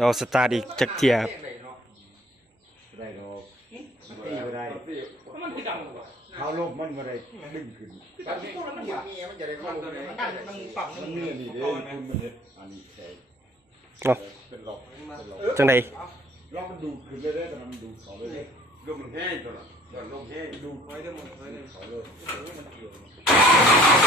เราสตาร์ทอีกจักเทียครับได้ดอกมันตีไม่ได้มันคือดังกว่าเขาลบมันไม่ได้ดึงขึ้นแบบนี้มันมันมีมันจะได้เข้าตัวนี้มันได้มันปรับมันเนื้อนี่เด้คุณมันเด็ดอันนี้ใช่เนาะเป็นหลอกเป็นหลอกจังไดลองมันดูดขึ้นเลยได้แต่มันดูดเขาเลยลมมันแห้งตัวละยอดลมแห้งดูดไว้ได้หมดเลยเขาเลยมันเกี่ยว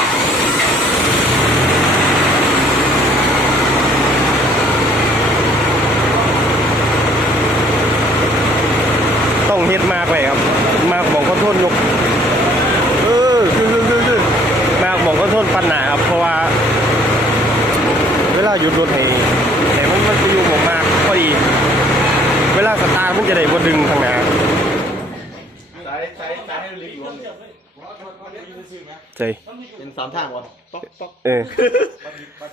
ต้องเฮ็ดมากเลยครับ มากบอกเขาโทษยก เออคือคือคือคือมากบอกเขาโทษปัญหาครับ เพราะว่า เวลา หยุดรถให้แต่มันมันอยู่หมองมากพอดี เวลาสตาร์ทมันจะได้บ่ดึงข้างหน้าใช้ใช้ใช้ให้ลิงลงใจเป็นสามทางวะต๊อกต๊อกเออ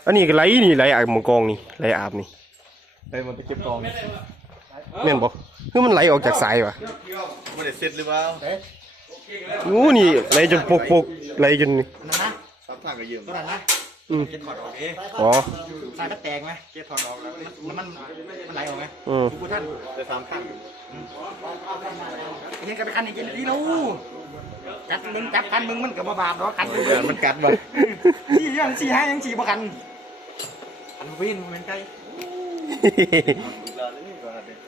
อันนี้ก็ไหลนี่ไหลอาบหมองกองนี่ไหลอาบนี่ไปมันไปเก็บกองแม่นบ่คือมันไหลออกจากสายวะไม่ได้เสร็จหรือเปล่าอู้นี่ไหลจนปกปกไหลจนนี่นั่นนะสามทางก็ยืมตัวนั้นนะ อืม เกถอดออกเองอ๋อ สายมันแตกไหมเกถอดออกแล้วมันมันมันไหลออกไหมอืมดูท่านไปสามทางเห็นกันไปคันอีกทีดีแล้วกัดมึงจับกันมึงมันกับบาปหรอกกันมึงมันกัดบ่สี่ยังสี่ห้ายังสี่ประกันอันวินเหมือนใจ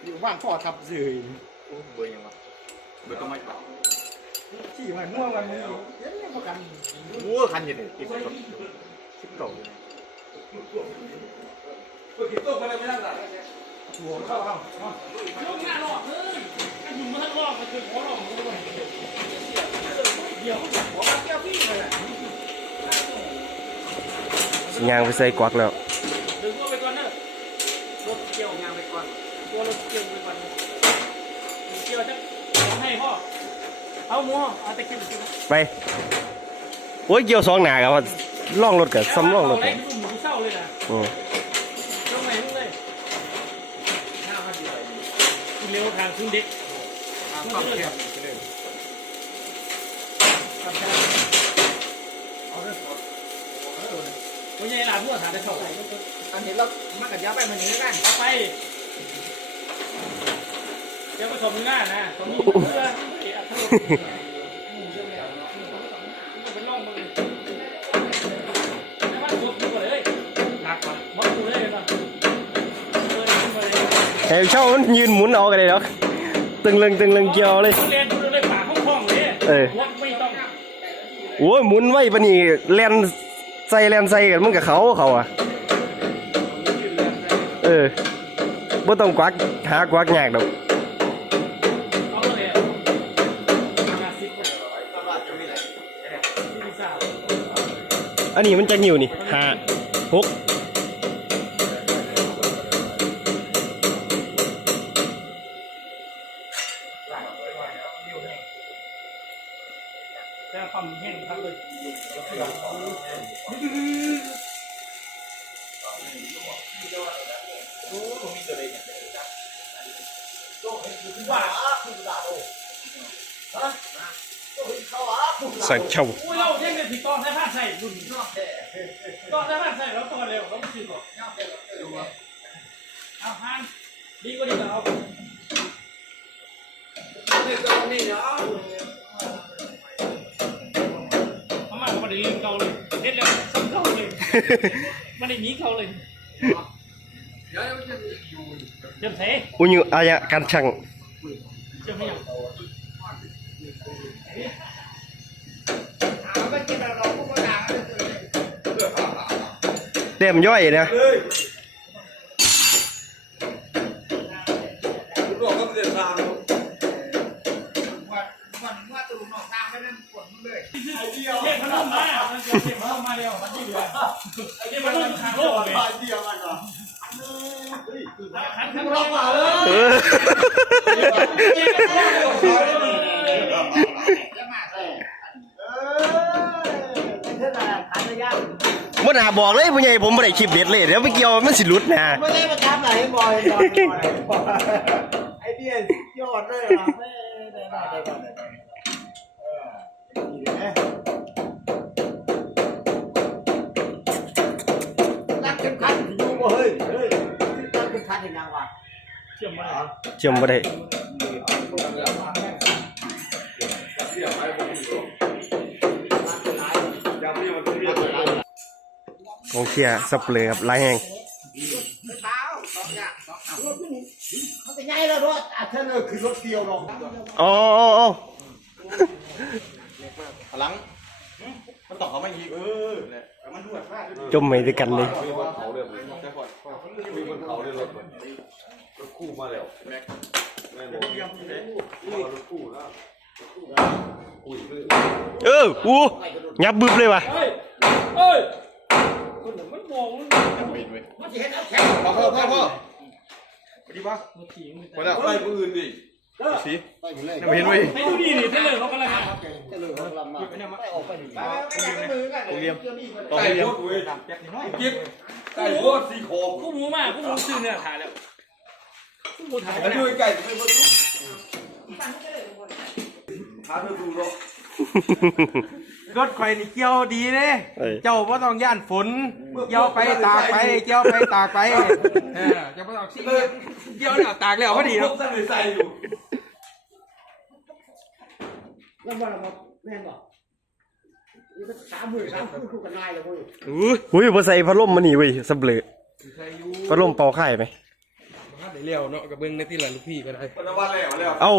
อยู่บ้านพ่อทับสื่อเบอร์ยังวะเบอร์ก็ไม่สี่มันมั่วมันมึงอยู่เดี๋ยวประกัน โอ้คันยังไงติด รถสิบเก่าหัวเข้าเข้ายางไปใส่กวักแล้วดึงไปก่อนเนอะรถเกี่ยวงานไปก่อนตัวรถเกี่ยว ไปก่อนเกี่ยวจะให้พ่อเอาหมูเอาตะกิ้วกินไปโอ้ยเกี่ยวสองหนาครับว่าล่องรถกับซ้ำล่องรถกักันนหมูเศร้าเลยนะอืมตรงไหนตรงเลยห้าพันเดียวเร็วทางขึ้นเด็กทางเข้าเทียบเอาเรื่องวันนี้ลาทั่วถามได้เท่าไหร่อันนี้เรามากัดยาไปมันนี้กันเอาไปเดี๋ยวผสมหน้านะตรงนี้เพื่อ เฮ้ยเช่ามันยืนหมุนเอากันเลยแล้วตึงเลึงตึงเลึงเกี่ยวเลยเรียนดูเลยปากคล่องๆเลยเออ วัดไม่ต้องโอ้ยหมุนไว้ปะนี่แลนใส่แลนใส่กันมันกับเขาเขาอะ เออบ่ต้องกวักหากวักยากดอก เอาเลยห้าสิบอันนี้มันจะนิ้วนี่ห้าหก ใส่เช่าอุ้ยเราเที่ยงเดือนผิดตอนใช้ผ้าใส่บุญตอนใช้ผ้าใส่แล้วตอนเร็วเราไม่ซื้อหรอกเอาฮันดีกว่าดีกว่าเอาเขามาเขาไม่ได้ลืมเก่าเลยเด็ดแล้วซ้ำเก่าเลยไม่ได้หนีเก่าเลยเจ็บเสอุญุอายะการช่างเจ็บไม่ยัง ต็มย่อยนะบอกก็เดือดร้อ ทางโลกเลยเดียวกันเหรอหันทางโลกมาเลยเออบ่น่าบอกเลยผู้ใหญ่ผมบ่ได้คลิปเด็ดเลยเดี๋ยวไปเกี่ยวมันสิหลุดนะ ไม่ได้มาจับไหนบอยบอยบอยไอเดียยอดเลยว่ะไม่ได้ได้ได้ได้เออดีเลยรักเข้มขัดอยู่บ่เฮ้ยเฮ้ยเชื่อมมาเชื่อมบ่ได้กอง เชียร์สับเปลือครับลายแหงมันจะง่ายแล้วรถอะเธอเนอคือรถเดียวลงอ๋ออ๋ออ๋อพลังมันต่อเขาไม่อีกเออเนี่ยมันด่วนมากจมไม่ด้วยกันเลยมีบนเขาเรื่องเลยแต่ก่อนมีบนเขาเรื่องรถมันรถคู่มาแล้วแม่บอกรถคู่แล้วอุ้ยคือเอออู้ยับบึบเลยว่ะ เฮ้ยเฮ้ยคนหนึ่งมันมองมันมันจะเห็นเอาแข็งพ่อพ่อพ่อพ่อดีป่ะมันขี่มันไปแล้วไปมืออื่นดิสีไปหมดเลยเห็นเว้ยให้ดูดีนี่เท่เลยเขากำลังงานจะเลยเขาลำมาไปออกไปดิไปมือกันเรียมไก่โคตรเว้ยกิ๊บไก่โคตรสีโคมกูหมูมากกูหมูซื้อเนี่ยถ่ายแล้วกูหมูถ่ายแล้วแล้วด้วยไก่ไม่มาดูหาเธอดูหรอก รถไฟนี่เกี่ยวดีเลยเอ้ย เจ้าว่าต้องย่านฝน เกี่ยวไปตากไป เกี่ยวไปตากไป เออเจ้าว่าต้องชี้เกี่ยวเนี่ยตากแล้วพอดีพเนาะวกท่านเลยใส่อยู่แล้วว่าเราแม่นบ่นี่ก็สามมือสามคู่คู่กันนายเลยเว้ยอุ้ยบ่ใส่พัดลมมานี่เว้ยสับเปลือพัดลมเป่าไข่ไหมได้เลี้ยวเนาะกับเบิ้งในที่หลังลูกพี่ก็ได้มันว่าแล้วแล้ว เอา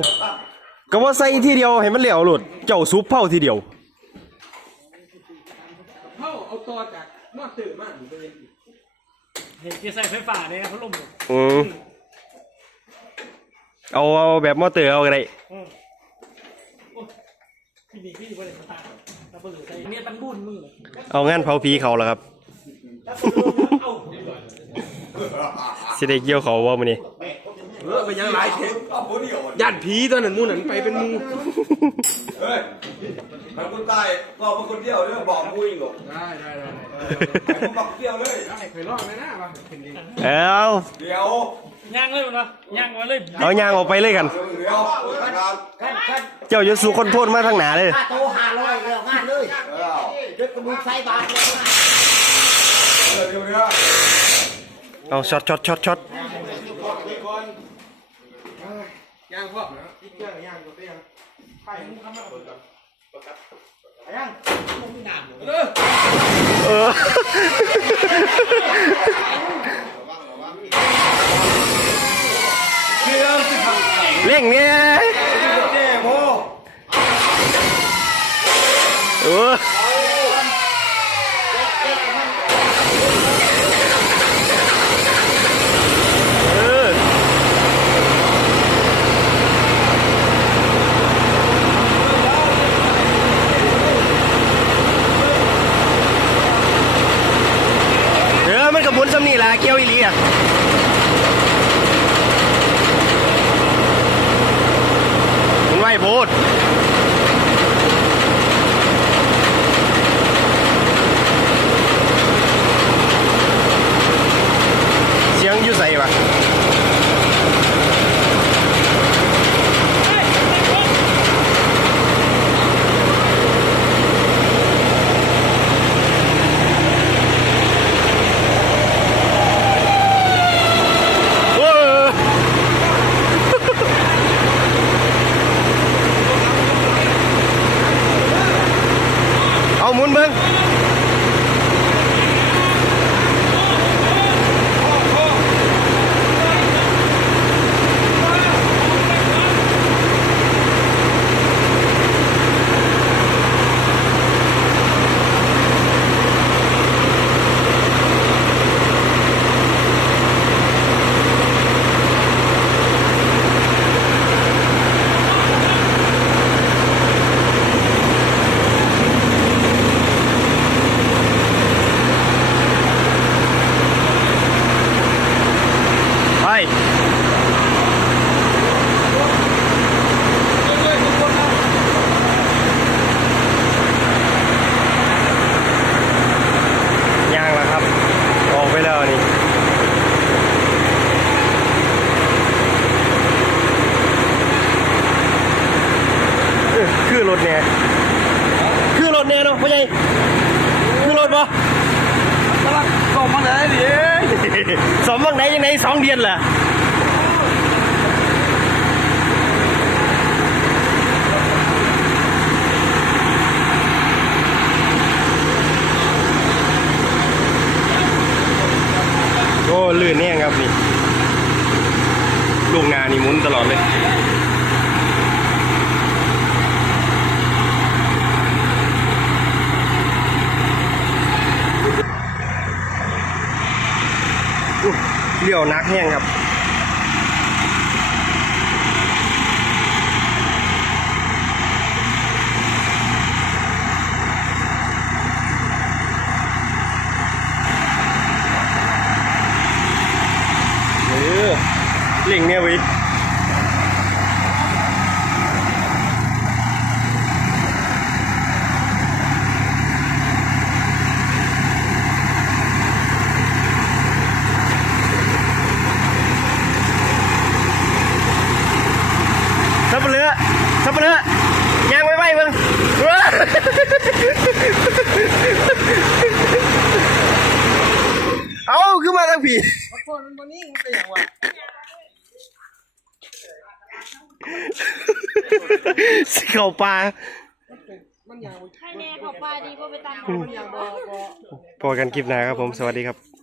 ก็ว่าใส่ทีเดียวให้มันเหลวหลุดเจ้าซุปเผาทีเดียว เข้าเอาตัวจากนอกตื่นมากไปยังเห็นที่ใส่ไฟฟ้าเนี่ยเขาลมอืมเอาเอาแบบมอเตอร์เอาก็ได้พี่ดีพี่บริษัทตาเปิดใส่เนี่ยตันบุญมือเอางานเผาผีเขาแล้วครับเอา สิได้เกี่ยวเขาว่ามื้อนี้ เออไปยังหลายเทปเอาคนเดียวย่านผีตัวนั้นมู่นั้นไปเป็นมูเฮ้ยถ้าคนตายก็เป็นคนเดียวเรื่องบอกกูอีกหรอกได้ได้ได้ผมบอกเดียวเลยได้เคยรอดไหมนะว่าเป็นดีเอาเดี๋ยวย่างเลยมันวะย่างมาเลยเอายางออกไปเลยกัน เดี๋ยวการขั้นขั้นเจ้าจะสู้คนโทษมาทางหนาเลย ค่าโตห้าร้อยแล้วงานเลยเดี๋ยวเด็กกระมุงใส่บาทเลยนะเดี๋ยวเดี๋ยวเอาช็อตช็อตช็อตช็อต ย่างพวกนะคิดเรื่อย่างตัวเตี้ยไปมุ้งข้ามมาเปิดกันย่างมุ้งมีน้ำเออเออเร่งเนี่ยเจ๊โมเออเออ เออ มันกั บุญสำนี่ล่ะเกี่ยวอีหลีอะมันไหวโพด ในสองเดือนเหรอโอ้ลื่นแน่ครับนี่ลูกนานี่มุนตลอดเลย เลี้ยวนักแห้งครับเออเล่งเนี่ยเว้ยสับเปลือสับเปลือย่างไว้ไว้เบิ่งว้าเอาขึ้นมาทางผี คนมันวันนี้มันเป็นอย่างวะ สิเข้าป่ามันอย่างให้แน่เขาปลาดีก็ไปตามมันอย่างบอบอพอกันคลิปหน้าครับผมสวัสดีครับ